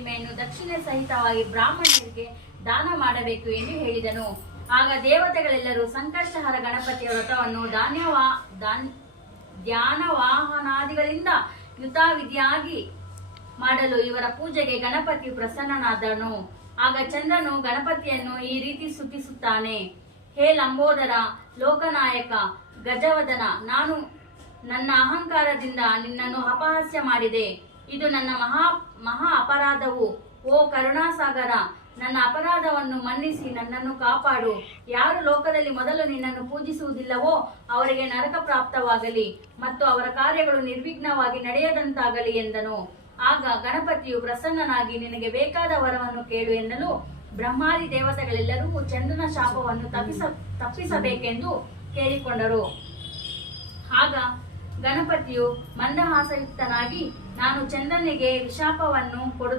ಮಹಿಮೆಯನ್ನು ದಕ್ಷಿಣ ಸಹಿತವಾಗಿ ಬ್ರಾಹ್ಮಣರಿಗೆ ದಾನ ಮಾಡಬೇಕು ಎಂದು ಹೇಳಿದನು. ಆಗ ದೇವತೆಗಳೆಲ್ಲರೂ ಸಂಕಷ್ಟಹರ ಗಣಪತಿಯ ವ್ರತವನ್ನು ಧ್ಯಾನವಾಹನಾದಿಗಳಿಂದ ಯುತಾವಿಧಿಯಾಗಿ ಮಾಡಲು ಇವರ ಪೂಜೆಗೆ ಗಣಪತಿಯು ಪ್ರಸನ್ನನಾದನು. ಆಗ ಚಂದ್ರನು ಗಣಪತಿಯನ್ನು ಈ ರೀತಿ ಸ್ತುತಿಸುತ್ತಾನೆ. ಹೇ ಲಂಬೋದರ, ಲೋಕನಾಯಕ, ಗಜವದನ, ನಾನು ನನ್ನ ಅಹಂಕಾರದಿಂದ ನಿನ್ನನ್ನು ಅಪಹಾಸ್ಯ ಮಾಡಿದೆ. ಇದು ನನ್ನ ಮಹಾ ಅಪರಾಧವು. ಓ ಕರುಣಾಸಾಗರ, ನನ್ನ ಅಪರಾಧವನ್ನು ಮನ್ನಿಸಿ ನನ್ನನ್ನು ಕಾಪಾಡು. ಯಾರು ಲೋಕದಲ್ಲಿ ಮೊದಲು ನಿನ್ನನ್ನು ಪೂಜಿಸುವುದಿಲ್ಲವೋ ಅವರಿಗೆ ನರಕ ಪ್ರಾಪ್ತವಾಗಲಿ ಮತ್ತು ಅವರ ಕಾರ್ಯಗಳು ನಿರ್ವಿಘ್ನವಾಗಿ ನಡೆಯದಂತಾಗಲಿ ಎಂದನು. ಆಗ ಗಣಪತಿಯು ಪ್ರಸನ್ನನಾಗಿ ನಿನಗೆ ಬೇಕಾದ ವರವನ್ನು ಕೇಳು ಎನ್ನಲು ಬ್ರಹ್ಮಾದಿ ದೇವತೆಗಳೆಲ್ಲರೂ ಚಂದ್ರನ ಶಾಪವನ್ನು ತಪ್ಪಿಸಬೇಕೆಂದು ಕೇಳಿಕೊಂಡರು. ಆಗ ಗಣಪತಿಯು ಮಂದಹಾಸಯುಕ್ತನಾಗಿ, ನಾನು ಚಂದ್ರನಿಗೆ ಶಾಪವನ್ನು